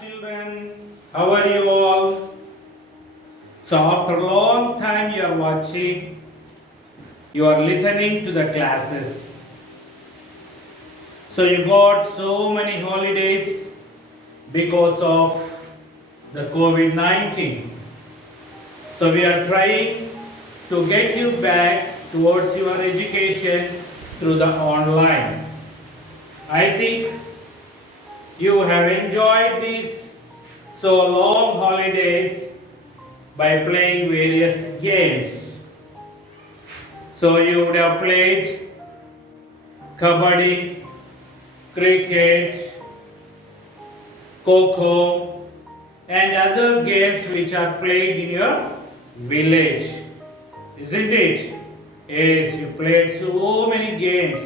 children. How are you all? So after a long time you are watching, you are listening to the classes. So you got so many holidays because of the COVID-19. So we are trying to get you back towards your education through the online. I think you have enjoyed these so long holidays by playing various games. So you would have played kabaddi, cricket, kho and other games which are played in your village. Isn't it? Yes, you played so many games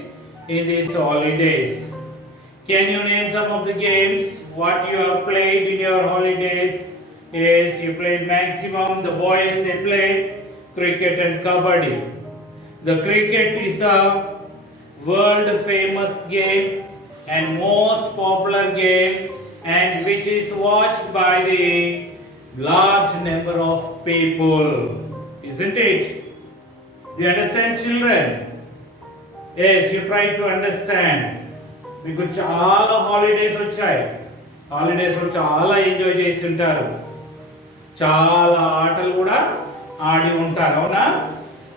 in these holidays. Can you name some of the games what you have played in your holidays? Yes, you played maximum. The boys they played cricket and kabaddi. The cricket is a world famous game and most popular game and which is watched by the large number of people. Isn't it? Do you understand, children? Yes, you try to understand. మీకు చాలా holidays వచ్చాయి. హాలిడేస్లో చాలా enjoy చేసి ఉంటారు, చాలా ఆటలు కూడా ఆడి ఉంటారు, అవునా?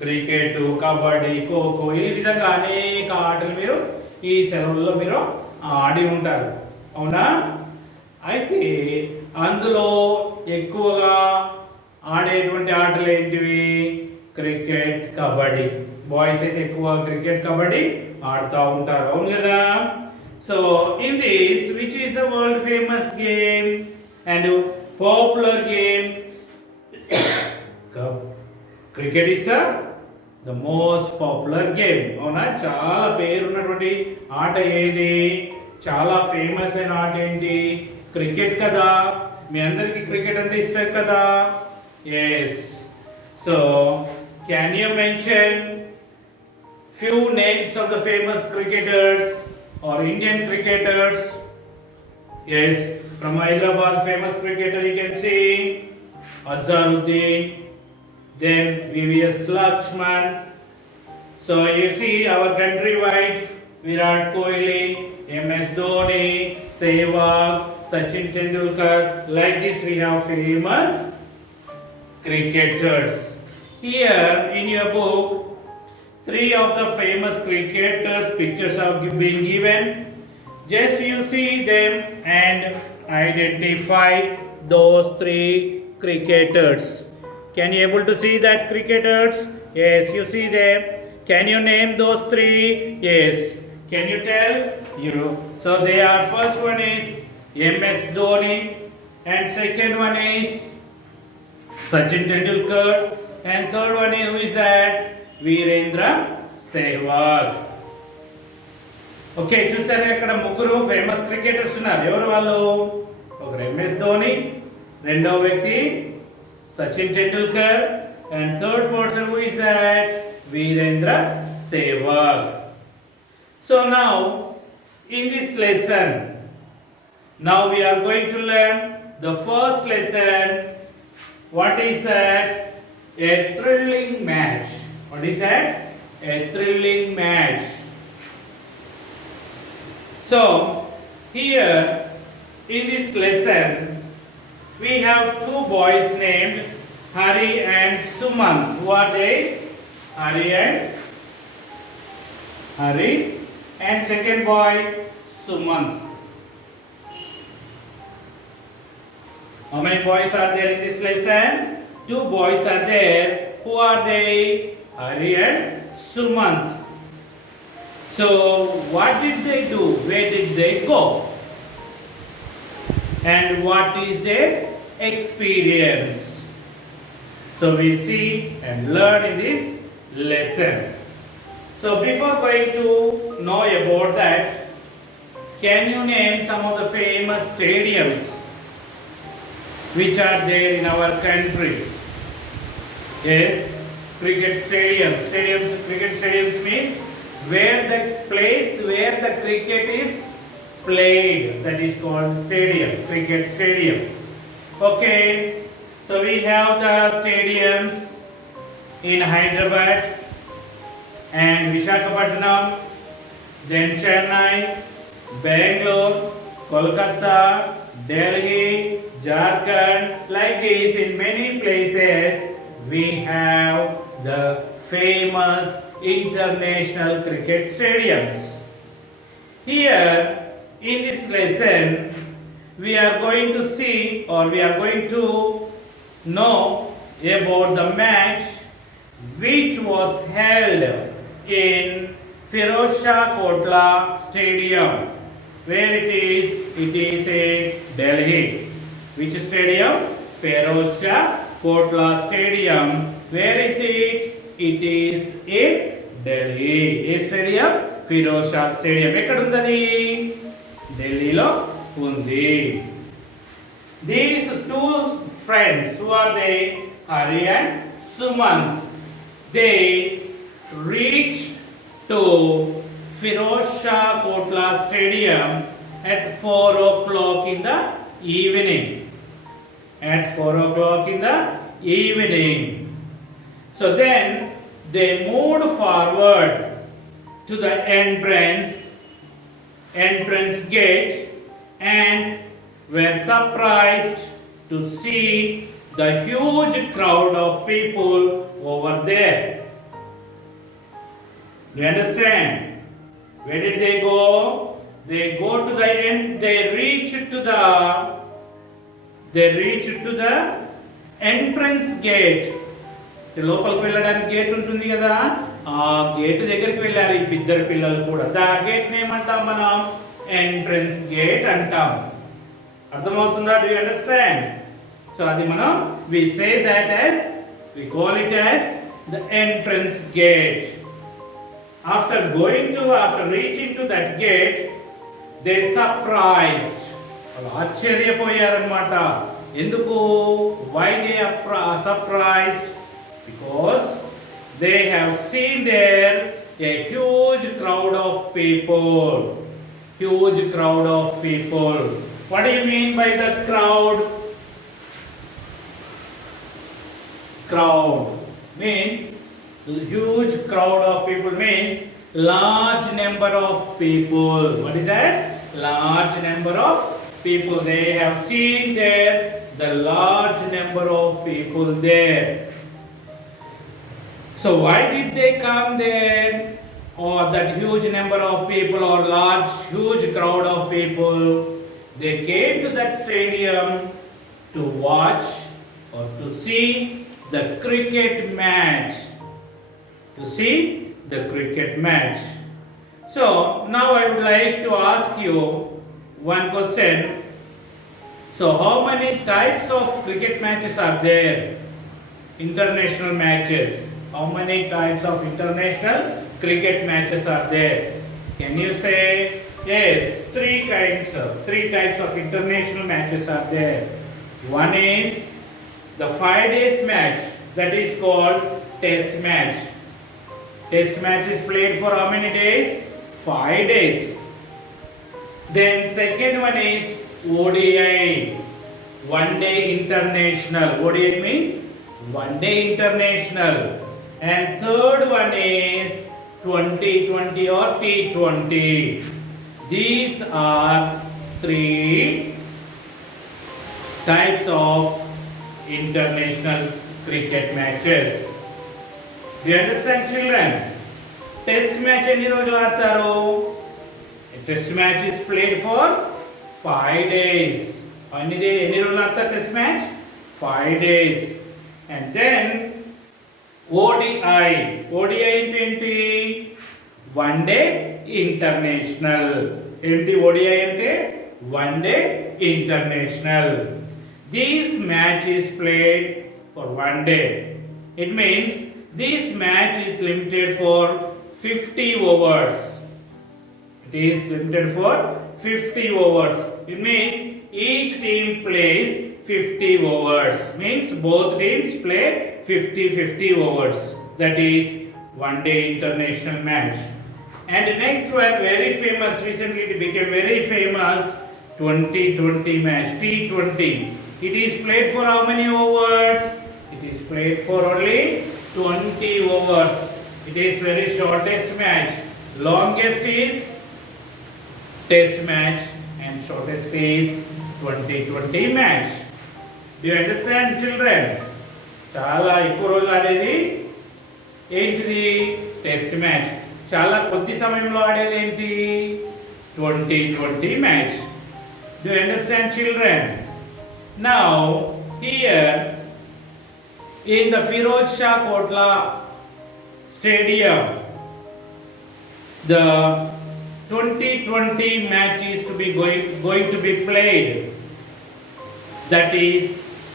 క్రికెట్, కబడ్డీ, ఖోఖో ఈ విధంగా అనేక ఆటలు మీరు ఈ సెలవుల్లో మీరు ఆడి ఉంటారు, అవునా? అయితే అందులో ఎక్కువగా ఆడేటువంటి ఆటలు ఏంటివి? క్రికెట్, కబడ్డీ. బాయ్స్ అయితే ఎక్కువ క్రికెట్, కబడ్డీ ఆడుతూ ఉంటారు, అవును కదా? So in this, which is a world famous game and popular game, cricket is the most popular game. అవునా? చాలా పేరున్నటువంటి ఆట ఏది? చాలా ఫేమస్ అయిన ఆట ఏంటి? క్రికెట్ కదా. మీ అందరికి క్రికెట్ అంటే ఇష్టం కదా? Yes. So can you mention few names of the famous cricketers or Indian cricketers? Yes, from Hyderabad famous cricketer you can see Azharuddin, then VVS Lakshman. So you see our countrywide Virat Kohli, MS Dhoni, Sehwag, Sachin Tendulkar. Like this we have famous cricketers. Here in your book, three of the famous cricketers pictures have been given. Just you see them and identify those three cricketers. Can you able to see that cricketers? Yes, you see them. Can you name those three? Yes. Can you tell? You. So they are, first one is MS Dhoni and second one is Sachin Tendulkar and third one is, who is that? Virender Sehwag. Okay, చూసారా ఇక్కడ ముగ్గురు famous cricketers ఉన్నారు. ఎవరు వాళ్ళు? ఒకరు MS Dhoni, రెండవ వ్యక్తి Sachin Tendulkar and third person who is that? Virender Sehwag. So now in this lesson, now we are going to learn the first lesson. What is that? A thrilling match. What is that? A thrilling match. So here in this lesson we have two boys named Hari and Sumant. Who are they? Hari and second boy Sumant. How many boys are there in this lesson? Two boys are there. Who are they? Hari and Sumant. So what did they do? Where did they go? And what is their experience? So we see and learn in this lesson. So before going to know about that, can you name some of the famous stadiums which are there in our country? Yes, cricket stadiums. Cricket stadiums means where the place where the cricket is played, that is called stadium, cricket stadium. Okay, so we have the stadiums in Hyderabad and Visakhapatnam, then Chennai, Bangalore, Kolkata, Delhi, Jharkhand. Like this, in many places we have the famous international cricket stadiums. Here in this lesson we are going to see, or we are going to know about the match which was held in Firozshah Kotla Stadium. Where it is? It is in Delhi. Which stadium? Firozshah Kotla Stadium. Where is it? It is in Delhi. A stadium? Firozshah Stadium. ఎక్కడ ఉందది? ఢిల్లీలో ఉంది. These two friends, who are they? Hari and Sumant. They reached to Firozshah Kotla Stadium at 4 o'clock in the evening. At 4 o'clock in the evening. So then they moved forward to the entrance gate, and were surprised to see the huge crowd of people over there. Do you understand? Where did they go? They go to the end. They reach to the entrance gate. లోపలికి వెళ్ళడానికి gate ఉంటుంది కదా, ఆ gate దగ్గరికి వెళ్ళారు ఈ ఇద్దరు పిల్లలు కూడా. దా గేట్ ఏమంటాం మనం? ఎంట్రన్స్ గేట్ అంటాం. అర్థమవుతుందా? Do you understand? సో అది మనం we say that as, we call it as the entrance gate. After reaching to that gate, they surprised. ఆశ్చర్యపోయారన్నమాట. ఎందుకు? Why they are surprised? Because they have seen there a huge crowd of people. Huge crowd of people. What do you mean by the crowd? Crowd means huge crowd of people, means large number of people. What is that? Large number of people. They have seen there the large number of people there. So why did they come there? Or that huge number of people, or huge crowd of people? They came to that stadium to watch or to see the cricket match. To see the cricket match. So now I would like to ask you one question. So how many types of cricket matches are there? International matches. How many types of international cricket matches are there? Can you say? Yes, three types of international matches are there. One is the 5 days match, that is called test match. Test match is played for how many days? 5 days. Then second one is ODI, one day international. ODI means one day international. And third one is 2020 or T20. These are three types of international cricket matches. Do you understand, children? Test match ఎన్ని రోజులు ఆడతారు? Test match is played for 5 days. ఎన్ని రోజులు ఆడతారు test match? 5 days. And then ODI. ODI అంటే ఏంటి? One day international. ఏంటి ODI అంటే? One day international. This match is played for 1 day. It means this match is limited for 50 overs. It is limited for 50 overs. It means each team plays 50 overs. Means both teams play 50 overs. That is 1 day international match. And the next one, very famous, recently it became very famous, 2020 match, T20. It is played for how many overs? It is played for only 20 overs. It is very shortest match. Longest is test match and shortest is 2020 match. Do you understand, children? చాలా ఎక్కువ రోజులు ఆడేది ఏంటిది? Test match. చాలా కొద్ది సమయంలో ఆడేది ఏంటి? 2020 match. Do you understand, children? Now here in the Firoz Shah Kotla Stadium, the 2020 match is to be going to be played. That is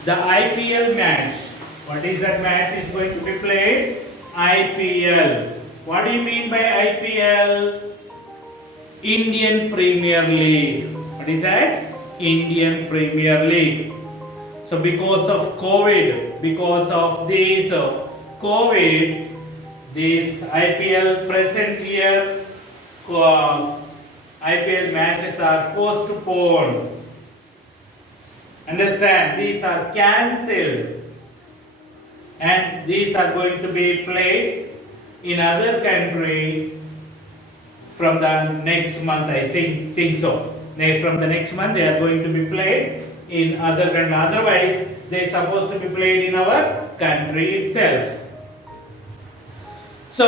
the IPL match. What is that match is going to be played? IPL. What do you mean by IPL? Indian Premier League. What is that? Indian Premier League. So because of COVID, because of this COVID, this IPL present year IPL matches are postponed. Understand? These are cancelled. And these are going to be played in other country from the next month, I think so. From the next month they are going to be played in other country. Otherwise they are supposed to be played in our country itself. So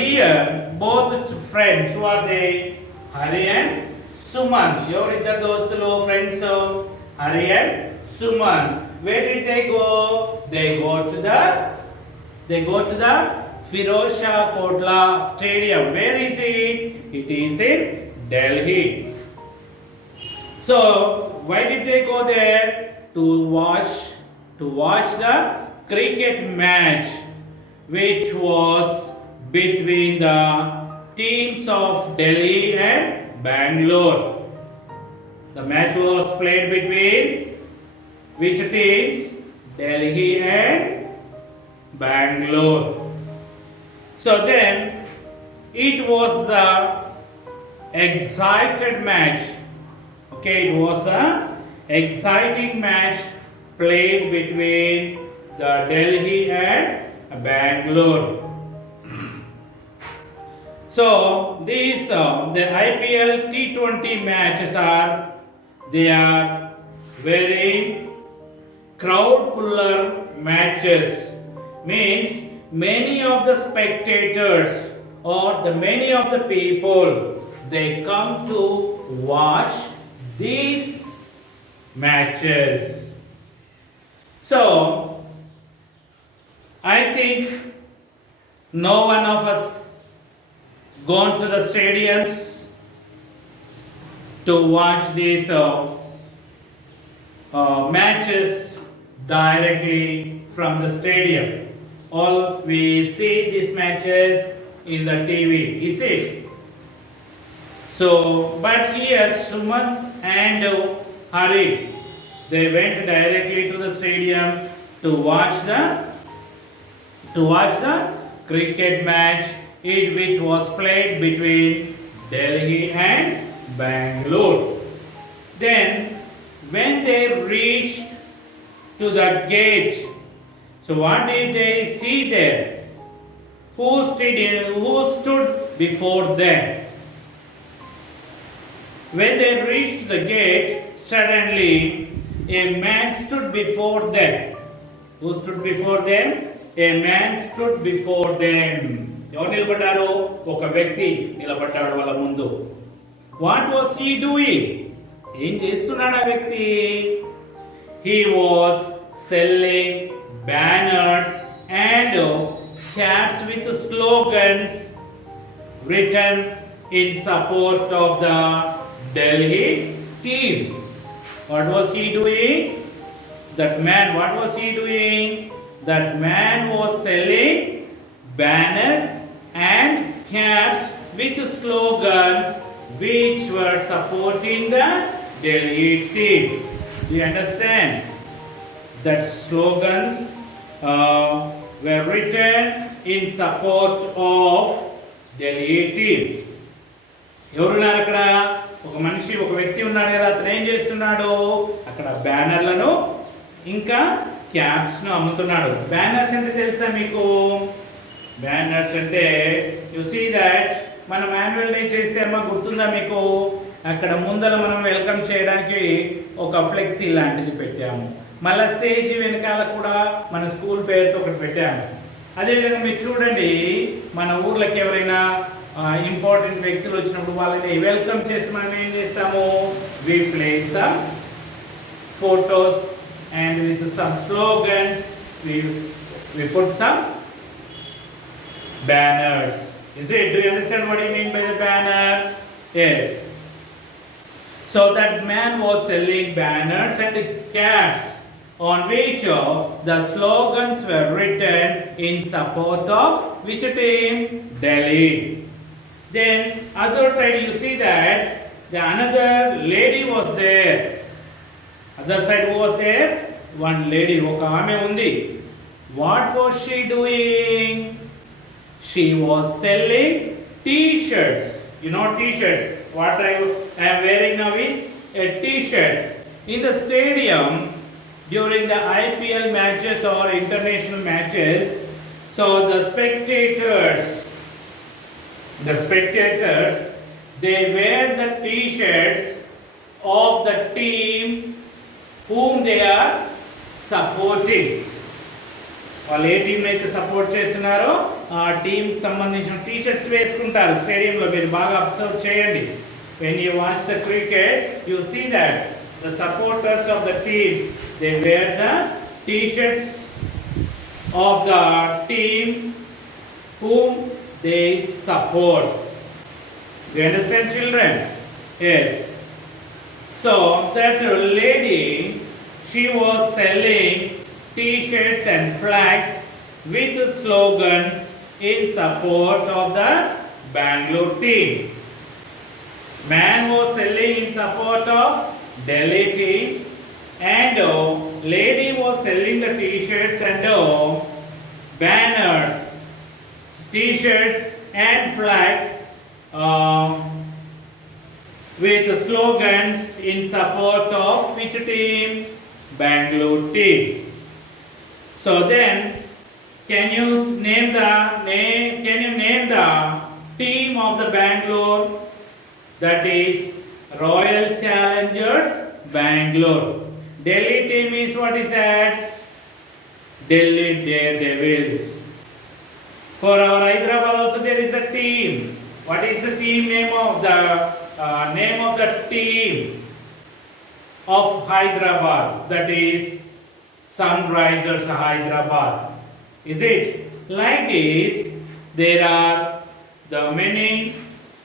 here both friends, who are they? Hari and Sumant. Your iddar dostulu friends, Hari and Sumant. Where did they go? They go to the Firoz Shah Kotla Stadium. Where is it? It is in Delhi. So why did they go there? To watch the cricket match which was between the teams of Delhi and Bangalore. The match was played between which teams? Delhi and Bangalore. So then it was the excited match. Okay, it was a exciting match played between the Delhi and Bangalore. So these the IPL T20 matches are very crowd puller matches. Means many of the spectators or many of the people, they come to watch these matches. So I think no one of us gone to the stadiums to watch these matches directly from the stadium. All we see these matches in the TV, is it? So, but here Sumant and Hari, they went directly to the stadium to watch the cricket match which was played between Delhi and Bangalore. Then when they reached to the gate, so what did they see there? Who stood before them? When they reached the gate, suddenly a man stood before them. Who stood before them? A man stood before them. ఎవరు నిలబడ్డారు? ఒక వ్యక్తి నిలబడ్డాడు వాళ్ళ ముందు. What was he doing? ఏం చేస్తున్నాడు ఆ వ్యక్తి? He was selling banners and caps with slogans written in support of the Delhi team. What was he doing? That man, what was he doing? That man was selling banners and caps with slogans which were supporting the Delhi team. Do you understand? That slogans were written in support of Delhi team. ఎవరున్నారు అక్కడ? ఒక మనిషి, ఒక వ్యక్తి ఉన్నాడు కదా, అతను ఏం చేస్తున్నాడు? అక్కడ బ్యానర్లను ఇంకా క్యాప్స్ను అమ్ముతున్నాడు. బ్యానర్స్ అంటే తెలుసా మీకు? బ్యానర్స్ అంటే యు సీ దట్ మనం యాన్యువల్ డే చేసామా, గుర్తుందా మీకు? అక్కడ ముందర మనం వెల్కమ్ చేయడానికి ఒక ఫ్లెక్సీ లాంటిది పెట్టాము. మళ్ళీ స్టేజ్ వెనకాల కూడా మన స్కూల్ పేరుతో ఒకటి పెట్టాము. అదేవిధంగా మీరు చూడండి, మన ఊర్లోకి ఎవరైనా ఇంపార్టెంట్ వ్యక్తులు వచ్చినప్పుడు వాళ్ళని వెల్కమ్ చేస్తే మనం ఏం చేస్తాము? We place some photos and with some slogans we put some banners. Is it? Do you understand what I mean by the banner? Yes. So that man was selling banners and caps on which the slogans were written in support of which team? Delhi. Then other side you see that the another lady was there. Other side who was there? One lady. Oka aame undi. What was she doing? She was selling T-shirts. You know T-shirts. What I am wearing now is a T-shirt. In the stadium, during the IPL matches or international matches, so the spectators, they wear the T-shirts of the team whom they are supporting. వాళ్ళు ఏ టీంని అయితే support చేస్తున్నారో ఆ టీంకి సంబంధించిన T shirts వేసుకుంటారు స్టేడియంలో. మీరు బాగా అబ్జర్వ్ చేయండి. When you watch the cricket you see that the supporters of the teams they wear the T shirts of the team whom they support. Do you understand, children? Yes. So that lady, she was selling T-shirts and flags with slogans in support of the Bangalore team. Man was selling in support of Delhi team and lady was selling the T-shirts and banners, T-shirts and flags with slogans in support of which team? Bangalore team. So then, can you name the team of the Bangalore? That is Royal Challengers Bangalore. Delhi team is what is that? Delhi Daredevils. For our Hyderabad also there is a team. What is the team name of the team of Hyderabad? That is Sunrisers Hyderabad. Is it? Like this, there are the many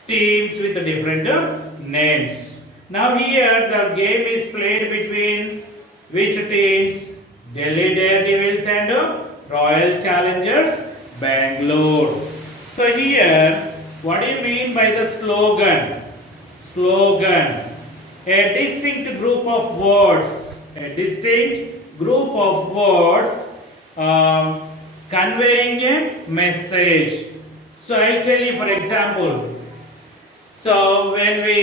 teams with different names. Now here the game is played between which teams? Delhi Daredevils and Royal Challengers Bangalore. So here, what do you mean by the slogan? Slogan. A distinct group of words. A distinct group of words conveying a message. So I'll tell you, for example, so when we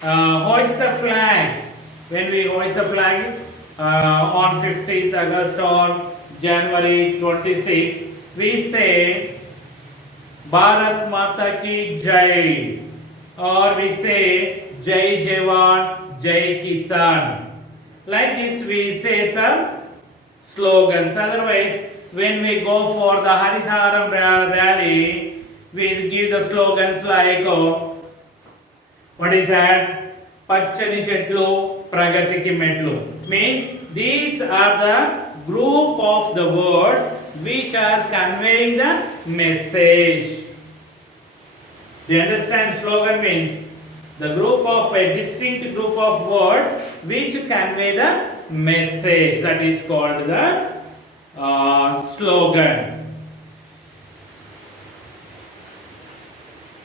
hoist the flag on 15th August or January 26th, we say Bharat Mata ki Jai, or we say Jai Jawan, Jai Kisan. Like this we say some slogans. Otherwise, when we go for the Haritharam rally, we give the slogans like what is that? Pachani Chetlu, Pragatiki Metlu. Means these are the group of the words which are conveying the message. Do you understand? Slogan means the group of a distinct group of words which convey the message. That is called the slogan.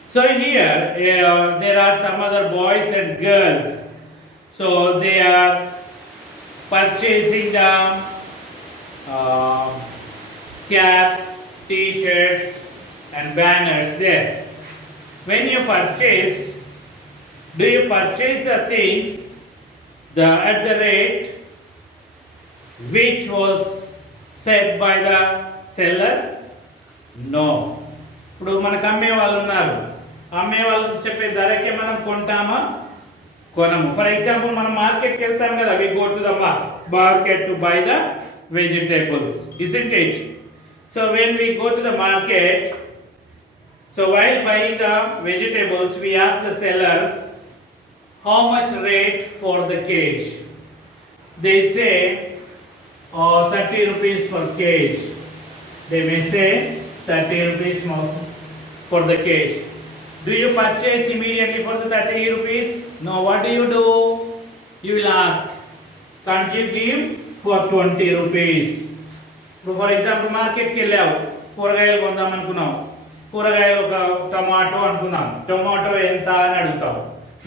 So here there are some other boys and girls. So they are purchasing the caps t-shirts and banners there. When you purchase, do you purchase the things at the rate which was set by the seller? No. ఇప్పుడు మనకు అమ్మే వాళ్ళు ఉన్నారు, అమ్మే వాళ్ళు చెప్పే ధరకే మనం కొంటామా? కొనము. ఫర్ ఎగ్జాంపుల్ మనం మార్కెట్కి వెళ్తాం కదా, we go to the market to buy the vegetables, isn't it? So when we go to the market, so while buying the vegetables, we ask the seller how much rate for the kg. They say 30 rupees per kg. They may say 30 rupees more for the kg. Do you purchase immediately for the 30 rupees? No. What do? You will ask, can't you give for 20 rupees? For example, మార్కెట్కి వెళ్ళావు, కూరగాయలు కొందాం అనుకున్నావు, కూరగాయలు ఒక tomato అనుకున్నాం, tomato ఎంత అని అడుగుతావు,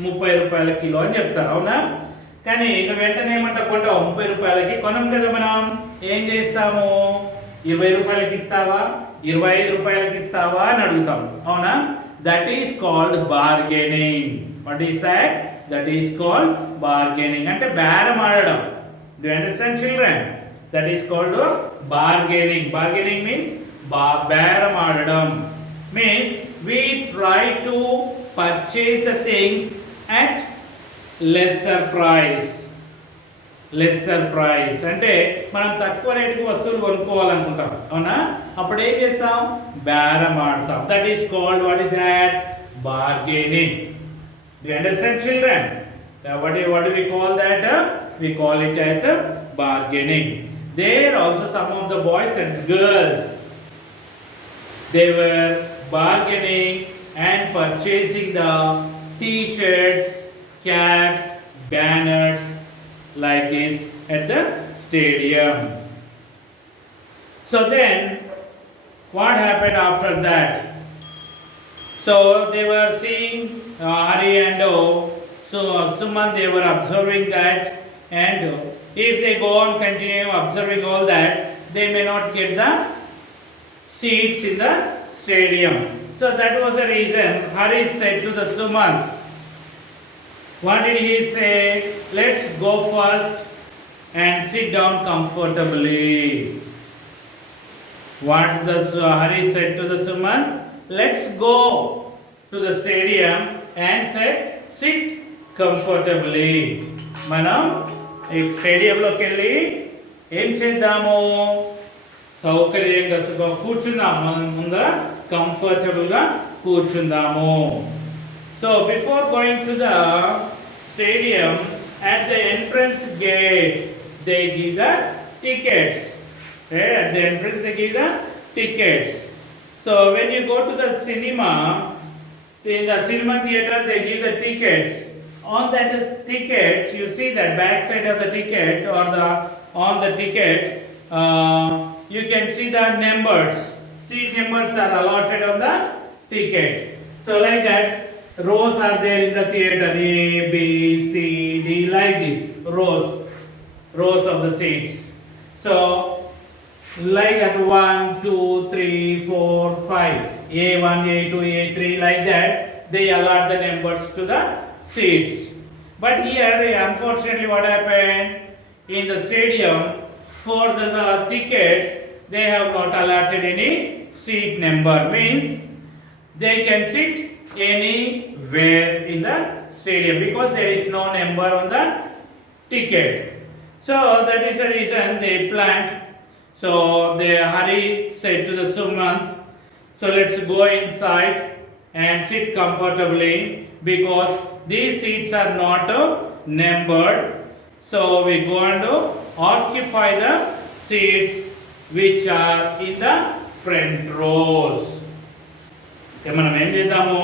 30 రూపాయల కిలో అని చెప్తారు, అవునా? కానీ నువ్వు వెంటనే ఏమంటా కొంటావు, 30 రూపాయలకి కొనం కదా. మనం ఏం చేస్తాము, 20 రూపాయలకి ఇస్తావా, 25 రూపాయలకి ఇస్తావా అని అడుగుతాం, అవునా? That is called bargaining. What is that? That is called bargaining. అంటే బేరం ఆడడం. Do you understand children? That is called bargaining. Bargaining means బేరం ఆడడం. Means we try to purchase the things at lesser price. Lesser price అంటే మనం తక్కువ రేటుకి వస్తువులు కొనుక్కోవాలనుకుంటాం, అవునా? అప్పుడు ఏం చేస్తాం, బేరం ఆడతాం. That is called, what is that? Bargaining. Do you understand children? what do we call that? We call it as a bargaining. There also some of the boys and girls, they were bargaining and purchasing the t-shirts, caps, banners like this at the stadium. So then what happened after that? So they were seeing Hari and so Suman, they were observing that, and if they go on continue observing all that, they may not get the seats in the stadium. So that was the reason Hari said to the Suman, what did he say? Let's go first and sit down comfortably. What does Hari said to the Suman? Let's go to the stadium and sit comfortably. మనం ఈ స్టేడియంలోకి వెళ్ళి ఏం చేద్దాము, సౌకర్యంగా కూర్చుందాం, మనం ముందర కంఫర్టబుల్గా కూర్చుందాము. So before going to the stadium, at the entrance gate they give the tickets. Okay? At the entrance they give the tickets. So when you go to the cinema, in the cinema theater they give the tickets. On that tickets you see that back side of the ticket or on the ticket you can see the numbers. Seat numbers are allotted on the ticket. So like that, rows are there in the theater, A, B, C, D, like this, rows of the seats. So like that, 1, 2, 3, 4, 5, A1, A2, A3, like that, they allot the numbers to the seats. But here unfortunately what happened, in the stadium for the tickets they have not allotted any seat number, means they can sit anywhere in the stadium because there is no number on the ticket. So that is the reason they planned. So the Hari said to the Sumant, so let's go inside and sit comfortably because these seats are not numbered. So we go and occupy the seats which are in the front rows. మనం ఏం చేద్దాము,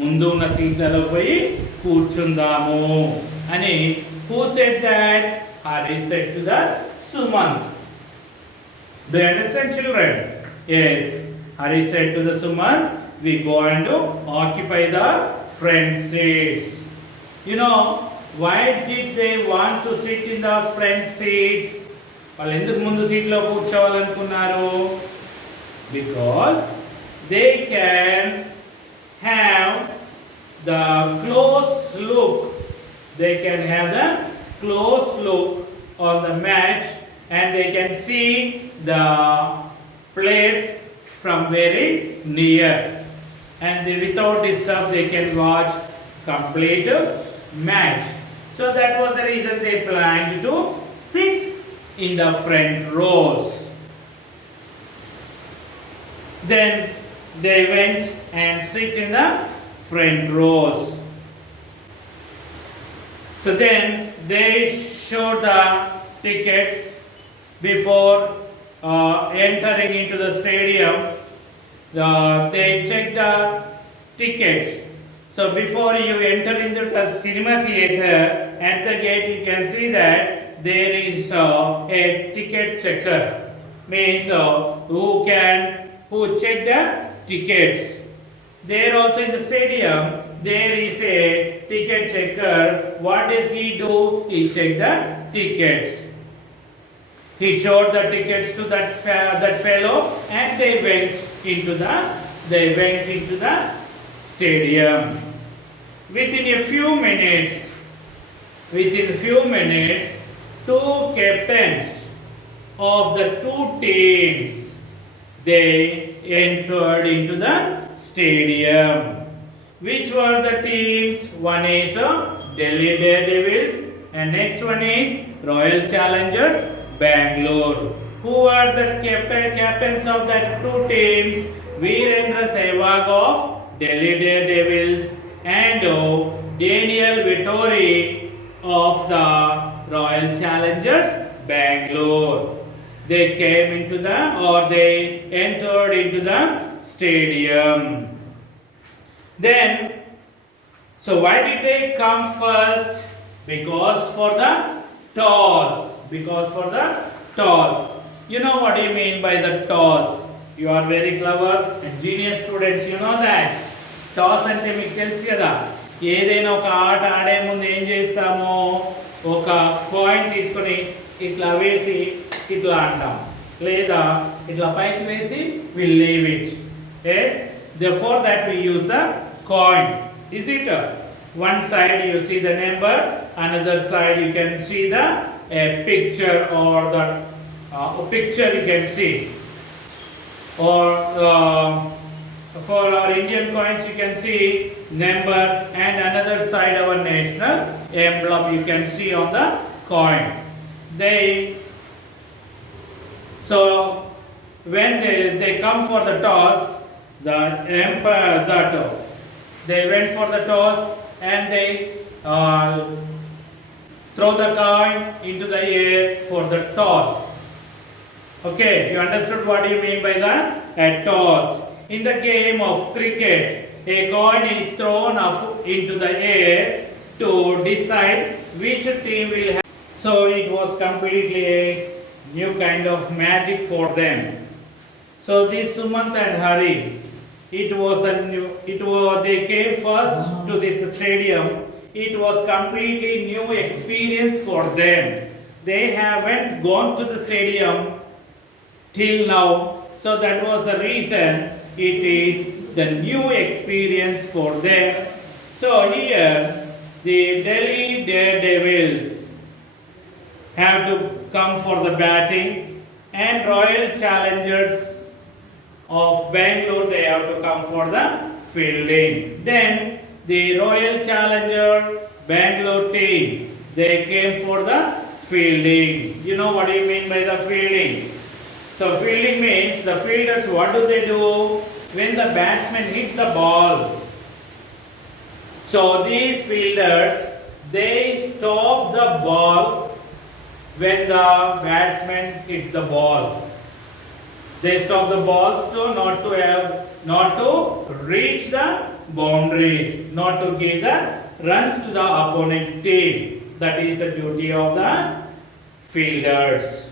ముందు ఉన్న సీట్లలో పోయి కూర్చుందాము అని. Who said that? Hari said to the Sumant. Do you understand children? Yes. Hari said to the Sumant, we go and occupy the front seats. You know, why did they want to sit in the front seats? వాళ్ళు ఎందుకు ముందు సీట్లో కూర్చోవాలనుకున్నారు? because they can have the close look. They can have the close look on the match and they can see the players from very near. And without disturb they can watch complete match. So that was the reason they planned to sit in the front rows. Then they went and sit in the front rows. So then they showed the tickets before entering into the stadium. They checked the tickets. So before you enter into the cinema theater, at the gate you can see that there is a ticket checker. Means who check the tickets. There also in the stadium there is a ticket checker. What does he do? He check the tickets. He showed the tickets to that fellow and they went into the stadium. Within a few minutes, two captains of the two teams they entered into the stadium. Which were the teams? One is Delhi Daredevils and next one is Royal Challengers Bangalore. Who were the captains of that two teams? Virendra Sehwag of Delhi Daredevils and Daniel Vittori of the Royal Challengers Bangalore. They came into they entered into the stadium. Then, so why did they come first? Because for the toss. You know what do you mean by the toss? You are very clever and genius students, you know that. Toss అంటే మీకు తెలుసు కదా, ఏదైనా ఒక ఆట ఆడే ముందు ఏం చేస్తామో ఒక కాయిన్ తీసుకొని ఇట్లా వేసి ఇట్లా అంటాం, లేదా ఇట్లా పైకి వేసి will leave it. yes, therefore that we use the coin. Is it one side you see the number, another side you can see the picture or the picture you can see, or for our Indian coins you can see number and another side our national emblem you can see on the coin. So when they come for the toss, the empire they went for the toss and they throw the coin into the air for the toss. Okay, you understood what do you mean by that? A toss. In the game of cricket, a coin is thrown up into the air to decide which team will have. So it was completely a new kind of magic for them. So this Sumant and Hari, they came first to this stadium. It was completely new experience for them. They haven't gone to the stadium till now. So that was the reason it is the new experience for them. So here the Delhi Daredevils have to come for the batting and Royal Challengers of Bangalore they have to come for the fielding. Then the Royal Challenger Bangalore team they came for the fielding. You know what do you mean by the fielding? So fielding means the fielders, what do they do? When the batsman hit the ball, so these fielders, they stop the ball when the batsman hit the ball. They stop the balls to not to reach the boundaries, not to give the runs to the opponent team. That is the duty of the fielders.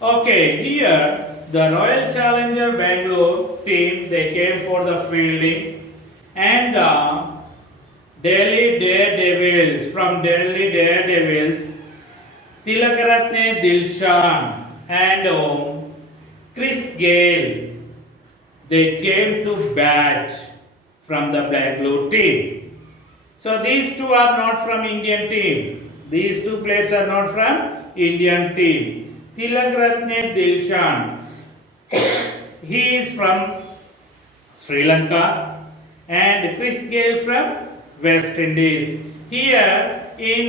Okay, here the Royal Challenger Bangalore team they came for the fielding and the Delhi Daredevils from Delhi Daredevils Tilakaratne Dilshan and Chris Gale they came to bat from the Bangalore team. So these two are not from Indian team. These two players are not from Indian team. Tilakratne Dilshan, he is from Sri Lanka, and Chris Gayle from West Indies. Here in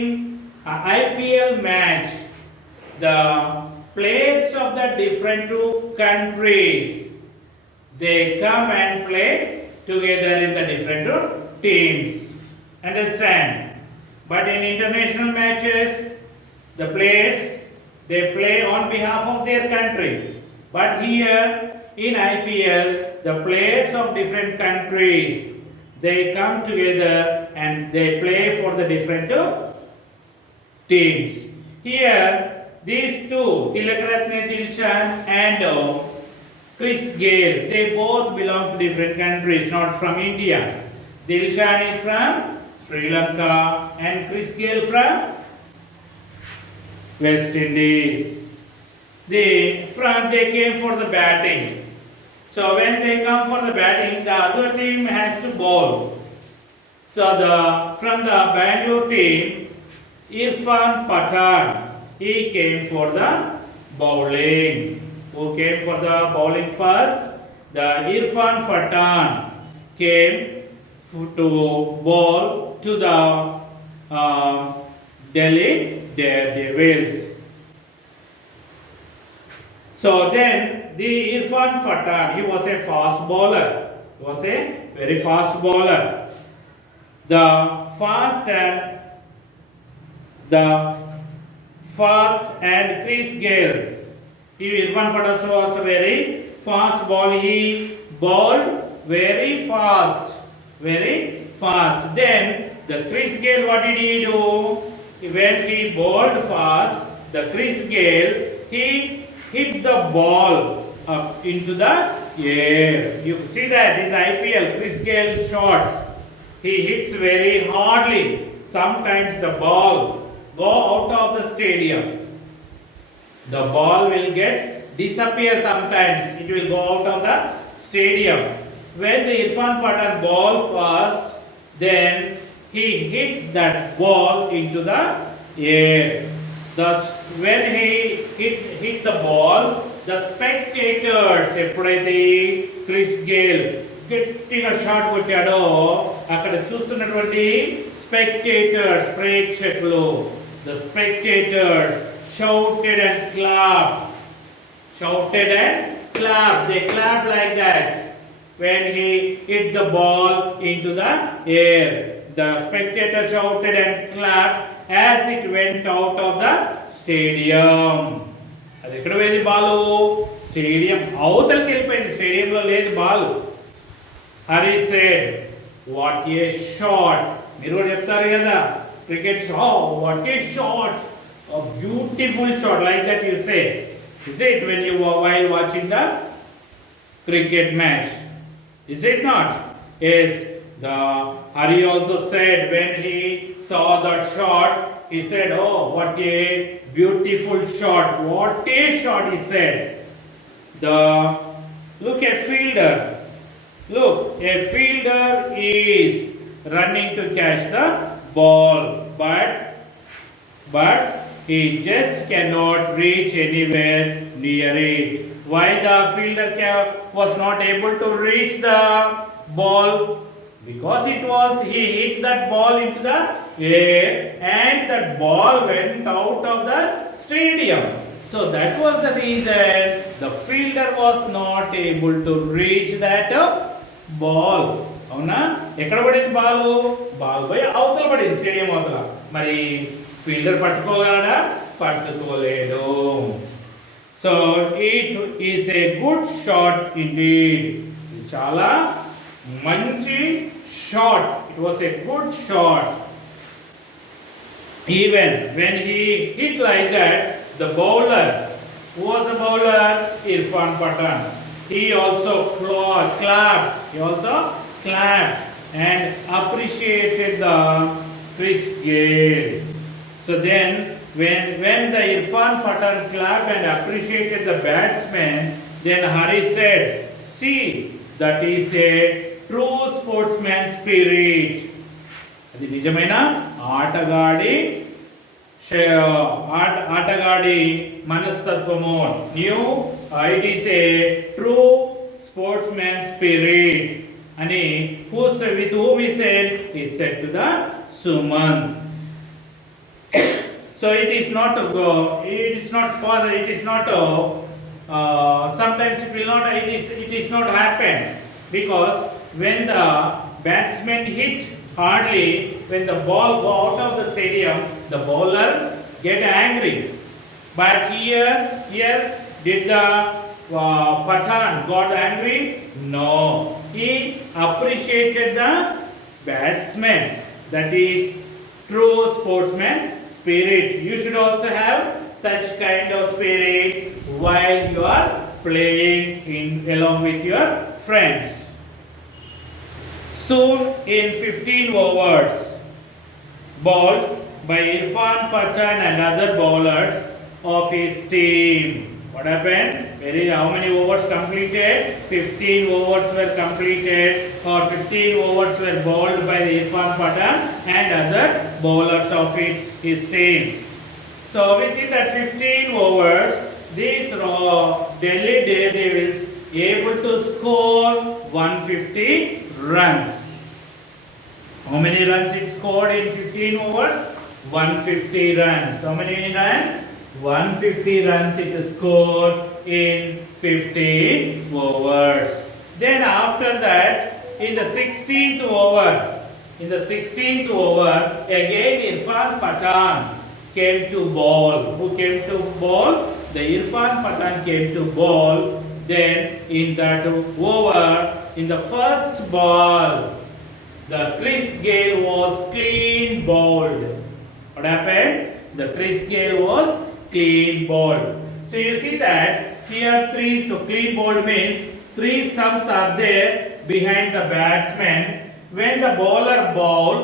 IPL match, the players of the different two countries, they come and play together in the different teams. Understand? But in international matches, the players, they play on behalf of their country. But here in IPL, the players of different countries, they come together and they play for the different teams. Here, these two, Tilakratne Dilshan and Chris Gayle, they both belong to different countries, not from India. Dilshan is from Sri Lanka and Chris Gayle from West Indies. They came for the batting. So when they come for the batting, the other team has to bowl. So from the Bangalore team, Irfan Pathan, he came for the bowling. Who came for the bowling first? The Irfan Pathan came to bowl to the Delhi Daredevils. So then the Irfan Pathan, he was a fast bowler. He was a very fast bowler. The fast and Chris Gayle, Irfan Pathan was a very fast bowler. He bowled very fast. Then the Chris Gayle, what did he do? When he bowled fast, the Chris Gayle, he hit the ball up into the air. You see that in the IPL, Chris Gayle shots, he hits very hardly. Sometimes the ball go out of the stadium. The ball will disappear sometimes. It will go out of the stadium. When the Irfan Pathan ball fast, then he hit that ball into the air. Thus, when he hit the ball, the spectators, ఎప్పుడైతే Chris Gayle గట్టిగా shot కొట్టాడో అక్కడ చూస్తున్నటువంటి spectators, ప్రేక్షకులు, the spectators shouted and clapped. They clapped like that when he hit the ball into the air. The spectators shouted and clapped as it went out of the stadium. అది ఎక్కడ పోయింది Balu? Stadium అవతలకి వెళ్ళిపోయింది, స్టేడియంలో లేదు Balu. Hari said, what a shot. మీరు కూడా చెప్తారు కదా cricket, what a shot, a beautiful shot, like that you say. Is it when you while watching the cricket match? Is it not? Yes. The Hari also said when he saw that shot, he said, oh, what a beautiful shot, what a shot, he said. Look, a fielder is running to catch the ball, but he just cannot reach anywhere near it. Why the fielder was not able to reach the ball? Because he hit that ball into the air and that ball went out of the stadium. So that was the reason the fielder was not able to reach that ball. అవునా? ఎక్కడ పడింది ball పోయి అవతల పడింది, stadium అవతల. మరి fielder పట్టుకోగలడా? పట్టుకోలేడు. So it is a good shot indeed. చాలా మంచి shot. It was a good shot. Even when he hit like that, the bowler, who was the bowler? Irfan Pathan. He also clapped and appreciated the Chris Gayle. So then when the Irfan Pathan clapped and appreciated the batsman, then Hari said, see, That is a true sportsman spirit. అది నిజమైన ఆటగాడి ఆటగాడి మనస్తత్వము. New it is a true sportsman spirit అని with whom he said to the Sumant. So it is not sometimes it is not happen, because when the batsman hit hardly, when the ball go out of the stadium, the bowler get angry. But here did the Pathan got angry? No, he appreciated the batsman. That is true sportsman spirit. You should also have such kind of spirit while you are playing along with your friends. Soon in 15 overs bowled by Irfan Pathan and other bowlers of his team. What happened? How many overs completed? 15 overs were completed, or 15 overs were bowled by the Irfan Pathan and other bowlers of his team. So within that 15 overs, these Delhi Daredevils able to score 150 runs. How many runs it scored in 15 overs? 150 runs. How many runs? 150 runs it scored in 15 overs. Then after that, in the 16th over, again Irfan Pathan came to bowl. Who came to bowl? The Irfan Pathan came to bowl. Then in that over, in the first ball, the Chris Gayle was clean bowled. What happened? The Chris Gayle was clean bowled. So you see that here so clean bowled means 3 stumps are there behind the batsman. When the bowler bowl,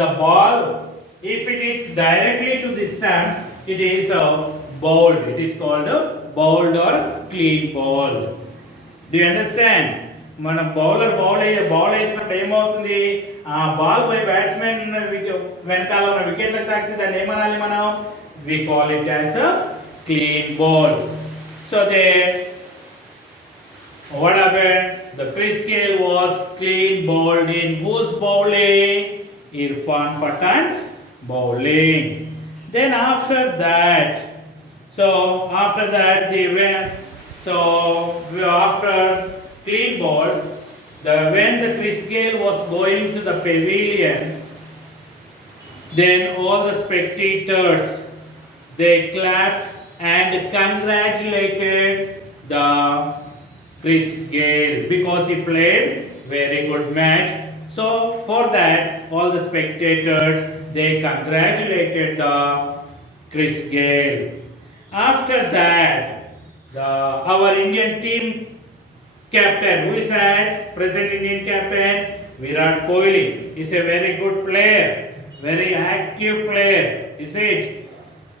the ball, if it hits directly to the stumps, it is bowled. It is called bowled or clean bowled. Do you understand? మన bowler ball వేసినప్పుడు ఏమవుతుంది, ఆ ball by batsmen వెనకాల ఉన్న వికెట్లకు తాకితే దాన్ని ఏమనాలి మనం? We call it as a clean ball. So what happened? The Chris Gayle was clean bowled in whose bowling? Irfan Pathan's bowling. Then after that they went. So after clean ball, when the Chris Gayle was going to the pavilion, then all the spectators, they clapped and congratulated the Chris Gayle because he played very good match. So for that, all the spectators, they congratulated the Chris Gayle. After that, our Indian team captain, who is that? Present Indian captain Virat Kohli is a very good player, very active player, is it?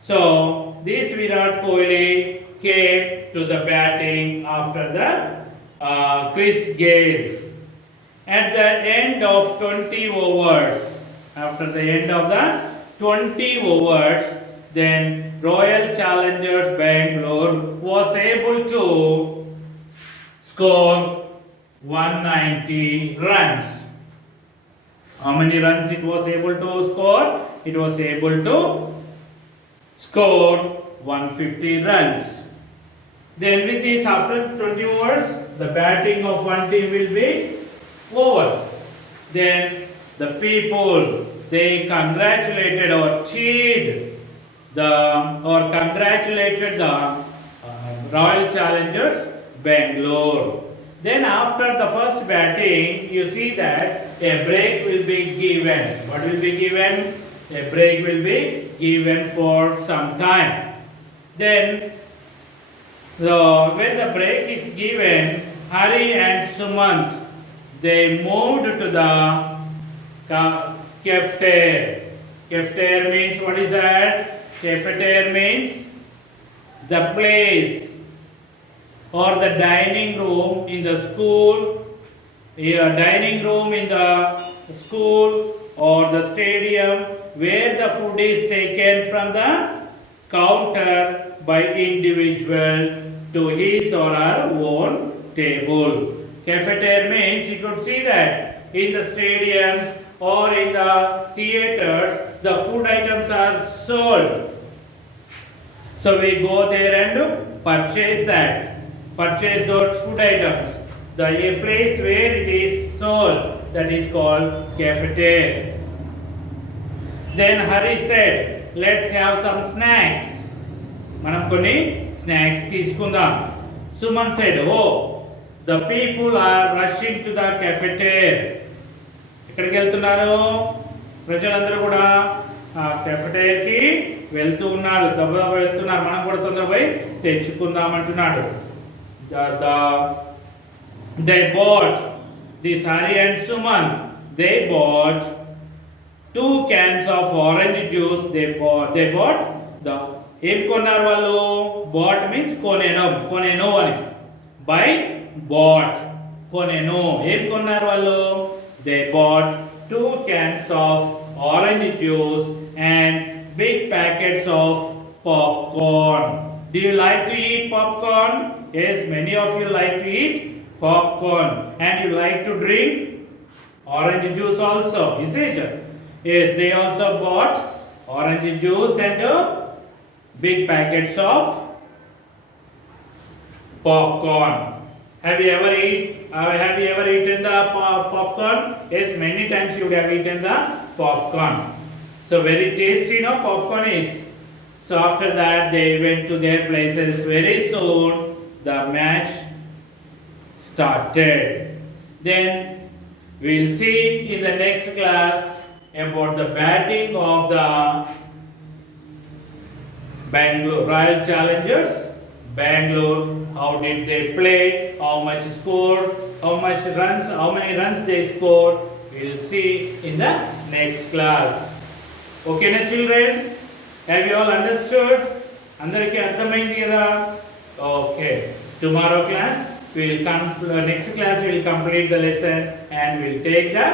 So this Virat Kohli came to the batting after the Chris Gayle. At the end of 20 overs, then Royal Challengers Bangalore was able to score 190 runs. How many runs it was able to score? It was able to score 150 runs. Then with this, after 20 overs, the batting of one team will be over. Then the people, they congratulated or cheered congratulated the Royal Challengers Bangalore. Then after the first batting, you see that a break will be given. What will be given? A break will be given for some time. Then when the break is given, Hari and Sumant, they moved to the cafeteria. Cafeteria means, what is that? Cafeteria means the place or the dining room in the school a dining room in the school or the stadium where the food is taken from the counter by individual to his or her own table. Cafeteria means you could see that in the stadiums or in the theaters the food items are sold. So we go there and purchase those food items. The a place where it is sold, that is called cafeteria. Then Hari said, let's have some snacks. మనం కొన్ని snacks తీసుకుందాం. Suman said, oh, the people are rushing to the cafeteria. ఎక్కడికి వెళ్తున్నారు? ప్రజలందరూ కూడా కెఫెటేరియాకి వెళ్తూ ఉన్నారు, దెబ్బ వెళ్తున్నారు. మనం కూడా తొందర పోయి తెచ్చుకుందాం అంటున్నాడు. They bought, this Hari and Sumant, they bought 2 cans of orange juice. They bought the ఏం కొన్నారు వాళ్ళు? బాట్ మీన్స్ కొనేను అని. బై బాట్ కొనేను. ఏం కొన్నారు వాళ్ళు? They bought 2 cans of orange juice and big packets of popcorn. Do you like to eat popcorn? Yes, many of you like to eat popcorn. And you like to drink orange juice also, is it? Yes, they also bought orange juice and big packets of popcorn. Have you ever eaten the popcorn? Yes, many times you would have eaten the popcorn. So very tasty, no, popcorn is. So after that they went to their places. Very soon the match started. Then we'll see in the next class about the batting of the Bangalore Royal Challengers Bangalore. How did they play? How much score? How many runs they scored? We'll see in the next class. Okay, na children? Have you all understood? Andariki ardhamaindi kada? Okay. Tomorrow class next class we will complete the lesson and we'll take the